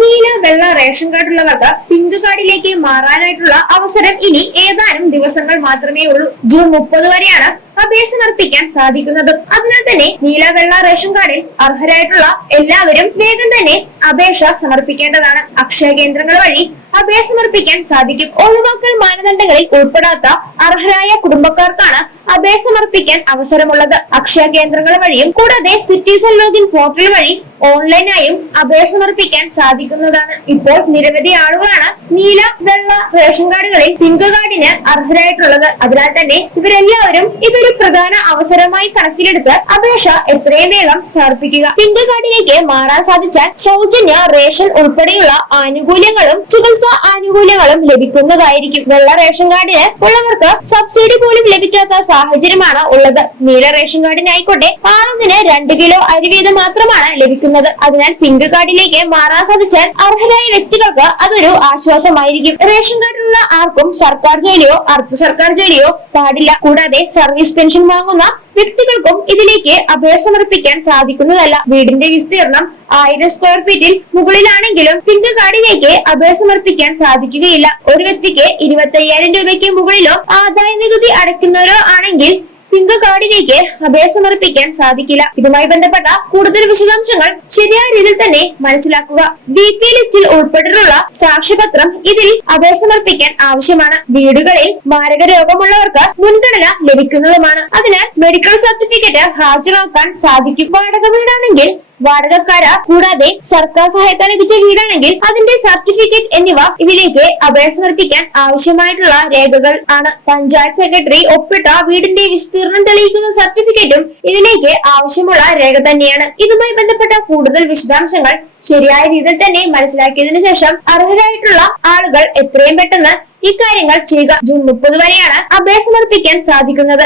നീല വെള്ള ration കാർഡുള്ളവർക്ക് pink കാർഡിലേക്ക് മാറാനായിട്ടുള്ള അവസരം ഇനി ഏതാനും ദിവസങ്ങൾ മാത്രമേ ഉള്ളൂ. ജൂൺ 30 വരെയാണ് അപേക്ഷ സമർപ്പിക്കാൻ സാധിക്കുന്നത്. അതിനാൽ തന്നെ നീല വെള്ള റേഷൻ കാർഡിൽ അർഹരായിട്ടുള്ള എല്ലാവരും വേഗം തന്നെ അപേക്ഷ സമർപ്പിക്കേണ്ടതാണ്. അക്ഷയ കേന്ദ്രങ്ങൾ വഴി അപേക്ഷ സമർപ്പിക്കാൻ സാധിക്കും. ഒഴിവാക്കൽ മാനദണ്ഡങ്ങളിൽ ഉൾപ്പെടാത്ത അർഹരായ കുടുംബക്കാർക്കാണ് അപേക്ഷ സമർപ്പിക്കാൻ അവസരമുള്ളത്. അക്ഷയ കേന്ദ്രങ്ങൾ വഴിയും കൂടാതെ സിറ്റിസൺ ലോഗിൻ പോർട്ടൽ വഴി ഓൺലൈനായും അപേക്ഷ സമർപ്പിക്കാൻ സാധിക്കുന്നതാണ്. ഇപ്പോൾ നിരവധി ആളുകളാണ് നീല വെള്ള റേഷൻ കാർഡുകളിൽ പിങ്ക് കാർഡിന് അർഹരായിട്ടുള്ളത്. അതിനാൽ തന്നെ ഇവരെല്ലാവരും ഇതൊരു പ്രധാന അവസരമായി കണക്കിലെടുത്ത് അപേക്ഷ എത്രയും വേഗം സമർപ്പിക്കുക. പിങ്ക് കാർഡിലേക്ക് മാറാൻ സാധിച്ചാൽ സൗജന്യ റേഷൻ ഉൾപ്പെടെയുള്ള ആനുകൂല്യങ്ങളും ചികിത്സാ ആനുകൂല്യങ്ങളും ലഭിക്കുന്നതായിരിക്കും. വെള്ള റേഷൻ കാർഡിന് ഉള്ളവർക്ക് സബ്സിഡി പോലും ലഭിക്കാത്ത സാഹചര്യമാണ് ഉള്ളത്. നീല റേഷൻ കാർഡിനായിക്കോട്ടെ ആളൊന്നിന് 2 കിലോ അരി വീതം മാത്രമാണ് ലഭിക്കുന്നത്. അതിനാൽ പിങ്ക് കാർഡിലേക്ക് മാറാൻ സാധിച്ചാൽ അർഹരായ വ്യക്തികൾക്ക് അതൊരു ആശ്വാസമായിരിക്കും. റേഷൻ കാർഡിലുള്ള ആർക്കും സർക്കാർ ജോലിയോ അർദ്ധ സർക്കാർ ജോലിയോ പാടില്ല. കൂടാതെ സർവീസ് പെൻഷൻ വാങ്ങുന്ന വ്യക്തികൾക്കും ഇതിലേക്ക് അപേക്ഷ സമർപ്പിക്കാൻ സാധിക്കുന്നതല്ല. വീടിന്റെ വിസ്തീർണം 1000 സ്ക്വയർ ഫീറ്റിൽ മുകളിലാണെങ്കിലും പിങ്ക് കാർഡിലേക്ക് അപേക്ഷ സമർപ്പിക്കാൻ സാധിക്കുകയില്ല. ഒരു വ്യക്തിക്ക് 25,000 രൂപയ്ക്ക് മുകളിലോ ആദായ നികുതി അടയ്ക്കുന്നവരോ ആണെങ്കിൽ പിങ്ക് കാർഡിലേക്ക് അപേക്ഷ സമർപ്പിക്കാൻ സാധിക്കില്ല. ഇതുമായി ബന്ധപ്പെട്ട കൂടുതൽ വിശദാംശങ്ങൾ ശരിയായ രീതിയിൽ തന്നെ മനസ്സിലാക്കുക. BP ലിസ്റ്റിൽ ഉൾപ്പെട്ടിട്ടുള്ള സാക്ഷ്യപത്രം ഇതിൽ അപേക്ഷ സമർപ്പിക്കാൻ ആവശ്യമാണ്. വീടുകളിൽ മാരക രോഗമുള്ളവർക്ക് മുൻഗണന ലഭിക്കുന്നതുമാണ്. അതിനാൽ മെഡിക്കൽ സർട്ടിഫിക്കറ്റ് ഹാജരാക്കാൻ സാധിക്കും. വാടക വീടാണെങ്കിൽ വാടകക്കാര കൂടാതെ സർക്കാർ സഹായത ലഭിച്ച വീടാണെങ്കിൽ അതിന്റെ സർട്ടിഫിക്കറ്റ് എന്നിവ ഇതിലേക്ക് അപേക്ഷ സമർപ്പിക്കാൻ ആവശ്യമായിട്ടുള്ള രേഖകൾ ആണ്. പഞ്ചായത്ത് സെക്രട്ടറി ഒപ്പിട്ട വീടിന്റെ വിസ്തീർണം തെളിയിക്കുന്ന സർട്ടിഫിക്കറ്റും ഇതിലേക്ക് ആവശ്യമുള്ള രേഖ തന്നെയാണ്. ഇതുമായി ബന്ധപ്പെട്ട കൂടുതൽ വിശദാംശങ്ങൾ ശരിയായ രീതിയിൽ തന്നെ മനസ്സിലാക്കിയതിനു ശേഷം അർഹരായിട്ടുള്ള ആളുകൾ എത്രയും പെട്ടെന്ന് ഇക്കാര്യങ്ങൾ ചെയ്യുക. ജൂൺ 30 വരെയാണ് അപേക്ഷ സമർപ്പിക്കാൻ സാധിക്കുന്നത്.